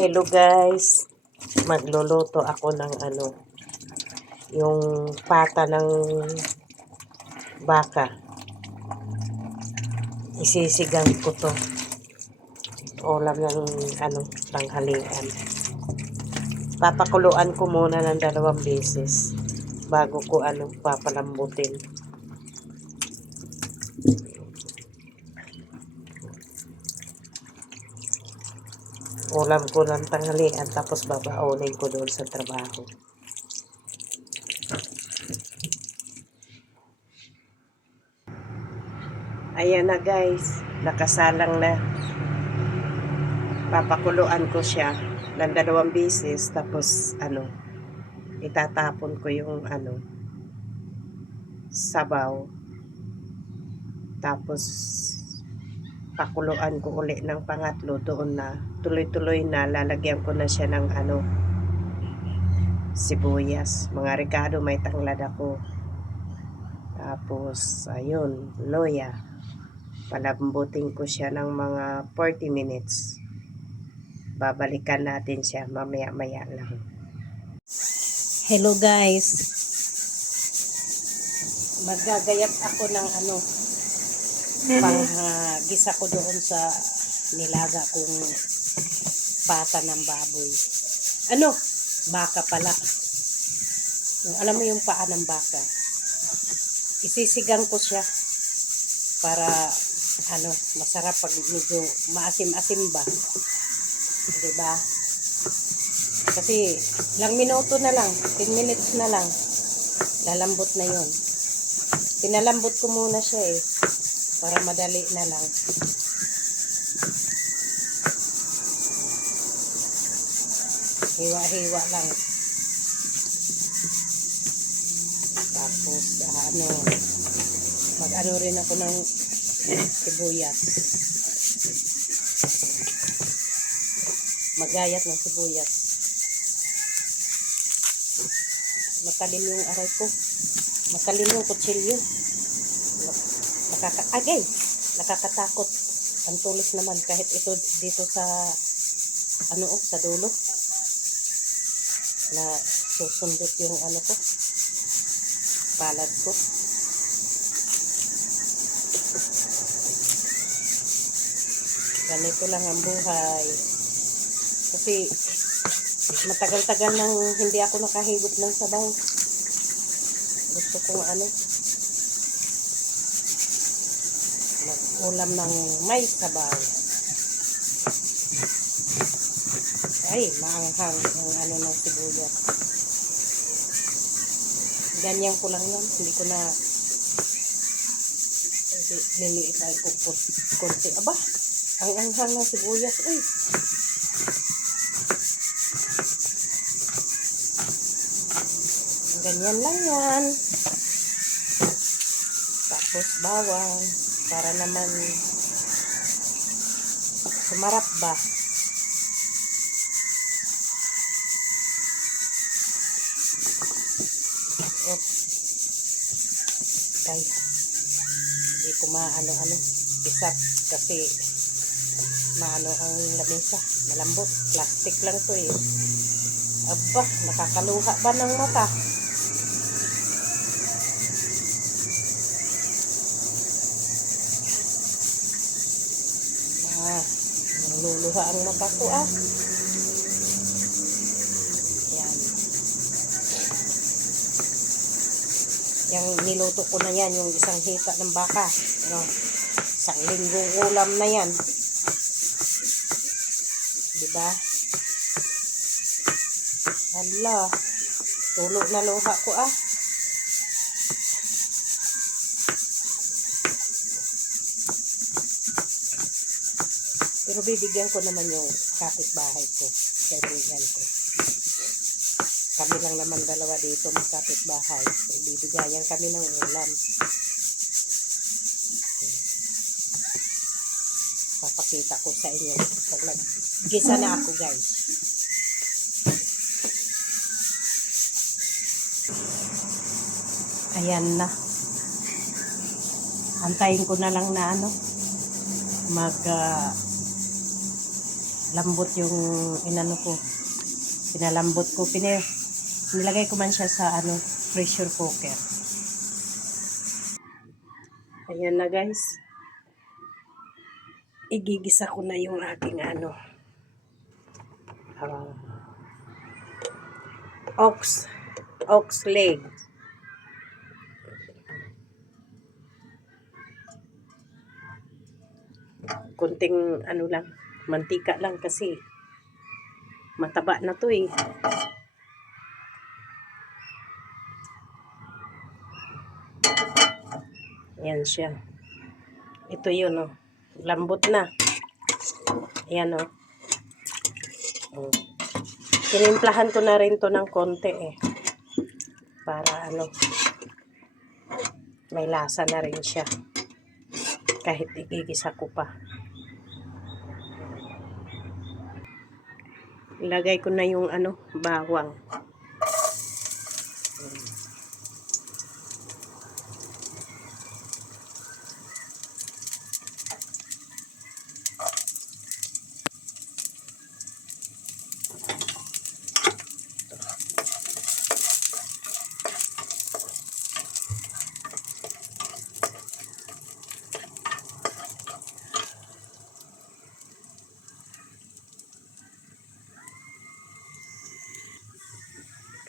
Hello guys, magluluto ako ng ano, yung pata ng baka. Isisigang ko to. Ulam ng ano, tanghalian. Papakuluan ko muna ng dalawang beses bago ko ano, papalambutin. Ulam ko ng tanghalian tapos babaonin ko doon sa trabaho. Ayan na guys, nakasalang na. Papakuluan ko siya ng dalawang bisis tapos ano, itatapon ko yung ano, sabaw. Tapos pakuluan ko uli ng pangatlo doon na tuloy-tuloy na lalagyan ko na siya ng ano sibuyas. Mga rekado may tanglad ako. Tapos ayun loya. Palambutin ko siya ng mga 40 minutes. Babalikan natin siya mamaya maya lang. Hello guys. Magagayat ako ng ano pang ah, gisa ko doon sa nilaga kong pata ng baboy. Ano? Baka pala. Alam mo yung paa ng baka. Isisigang ko siya para ano, masarap pag medyo maasim-asim ba. 'Di ba? Kasi lang minuto na lang, 10 minutes na lang. Lalambot na 'yon. Pinalambot ko muna siya eh para madali na lang. Hiwa-hiwa lang. Tapos, ano, mag-ano rin ako ng sibuyas. Magayat ng sibuyas. Matalim yung aray ko. Matalim yung kutsilyo. Nakaka agay, nakakatakot. Ang tulis naman kahit ito dito sa ano oh, sa dulo na susundot yung ano ko palad ko. Ganito lang ang buhay. Kasi matagal-tagal nang hindi ako nakahigop ng sabaw. Gusto kong ano mag-ulam ng may sabaw ay maanghang ang ano ng sibuyas. Ganyan ko lang yan hindi ko na hindi, liliit ay ko konti. Aba ang anghang ng sibuyas uy. Ganyan lang yan. Tapos bawang para naman sumarap ba Oops. Ay. Hindi ko maano-ano. Isap kasi maano ang lamesa. Malambot. Plastic lang to eh. Aba, nakakaluha ba ng mata? Ah, naluluha ang mata ah. Yan. Yung niluto ko na yan, yung isang hita ng baka. Ano, isang linggong ulam na yan. Diba? Hala, tulo na luha ko ah. Pero bibigyan ko naman yung kapitbahay ko, kaibigan ko. Kami lang naman dalawa dito magkapit bahay. So, bibigayan kami ng ulam. Papakita ko sa inyo. Pag nag-gisa na ako guys. Ayan na. Antayin ko na lang na ano. Mag uh, lambot yung inano ko. Pinalambot ko. Pine, nilagay ko man siya sa ano, pressure cooker. Ayan na guys. Igigisa ko na yung aking ano. ah, ox. Ox leg. Kunting ano lang. Mantika lang kasi. Mataba na to eh. Ayan siya. Ito yun, oh. Lambot na. Ayan, oh. oh. Tinimplahan ko na rin to ng konti, eh. Para, ano, may lasa na rin siya. Kahit igigisa ko pa. Ilagay ko na yung, ano, bawang.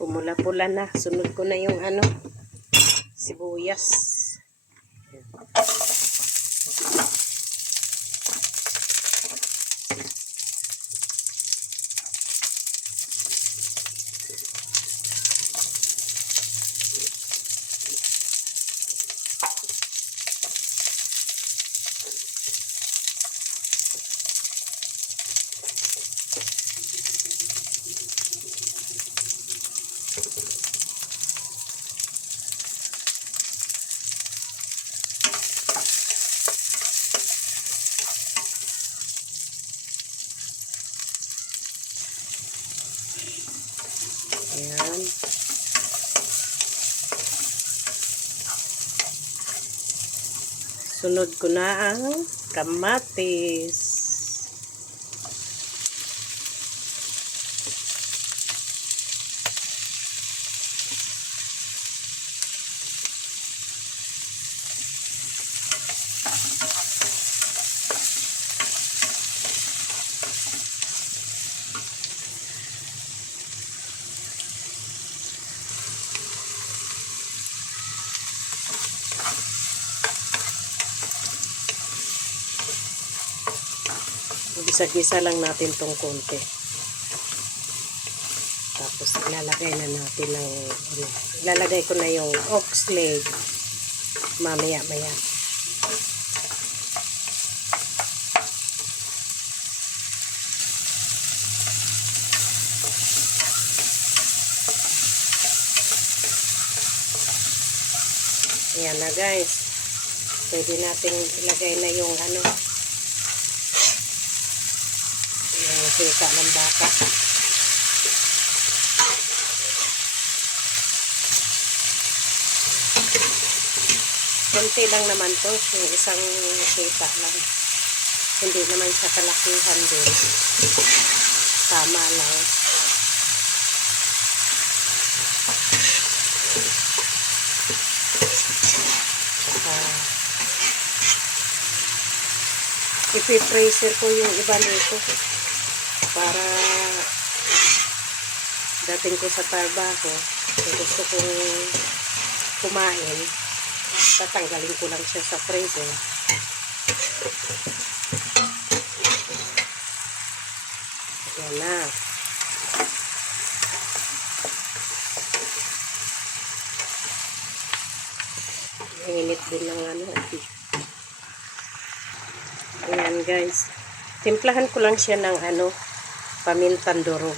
Pumula-pula na. Sunod ko na yung ano, sibuyas. Ayan. Sunod ko na ang kamatis. Gisa-gisa lang natin tong konti. Tapos ilalagay na natin ng ano, ilalagay ko na yung ox leg mamaya maya. Ayan na guys. Pwede natin ilagay na yung ano, yung hika ng baka. Kunti lang naman to, yung isang hika lang. Hindi naman siya kalakihan din. Tama lang. Ah, ipipraser ko yung iba nito para dating ko sa trabaho kung gusto kong kumain tatanggalin ko lang siya sa freezer. Yan na. Init din ng ano ayan guys. Timplahan ko lang siya ng ano pamintang durog.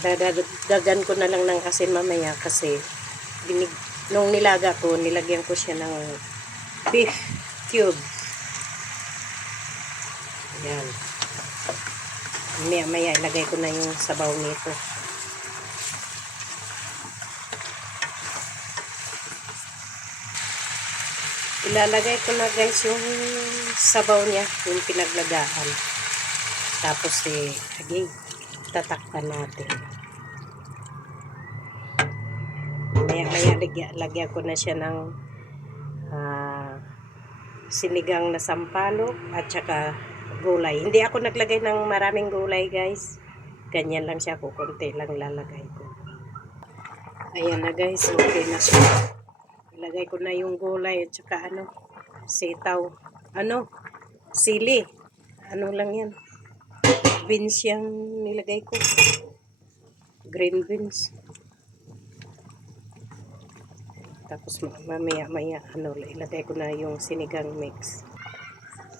Dadagan ko na lang ng asin mamaya kasi binig, nung nilaga ko, nilagyan ko siya ng beef cube. Yan. Maya maya ilagay ko na yung sabaw nito. Ilalagay ko na guys yung sabaw niya, yung pinaglagaan. Tapos eh, again, tatakpan natin. Maya maya lagyan, lagyan ko na siya ng ah, sinigang na sampalok at saka gulay. Hindi ako naglagay ng maraming gulay guys. Ganyan lang siya, kukunti lang lalagay ko. Ayan na guys, okay na siya. Ilagay ko na yung gulay at saka ano, sitaw. Ano, sili. Ano lang yan. Beans yung nilagay ko. Green beans. Tapos ma- mamaya maya ano ilagay ko na yung sinigang mix.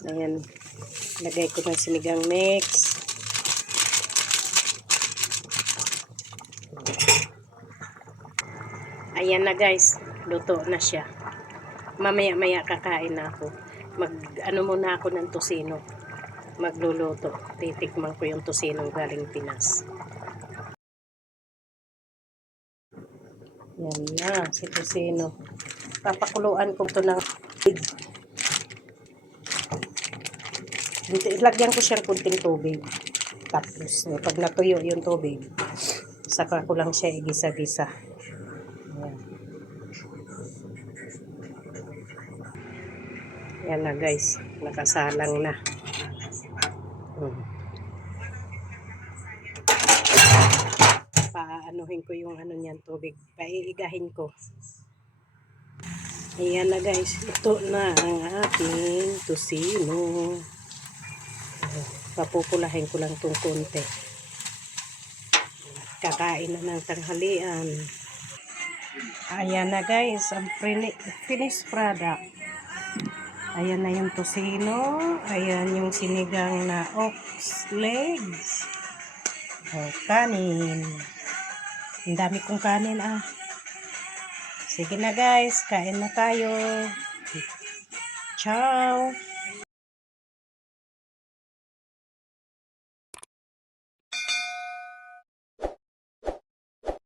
Ayan. Lagay ko ng sinigang mix. Ayan na guys. Luto na siya. Mamaya maya kakain na ako. Mag ano muna ako ng tosino. Magluluto. Titikman ko yung tosino galing Pinas. Yan na, si Tosino. Papakuluan ko to ng. Hindi- Lagyan ko siyang kunting tubig. Tapos, eh, pag natuyo yung tubig, saka ko lang siya igisa-gisa. Yan. Yan na guys, nakasalang na. Paanuhin ko yung ano niyan tubig. Paiigahin ko. Ayan na guys, ito na ang ating tusino. Papupulahin ko lang itong konti. Kakain na ng tanghalian. Ayan na guys, ang fini- finished product. Ayan na yung tosino. Ayan yung sinigang na ox legs. O, kanin. Ang dami kong kanin ah. Sige na guys, kain na tayo. Ciao!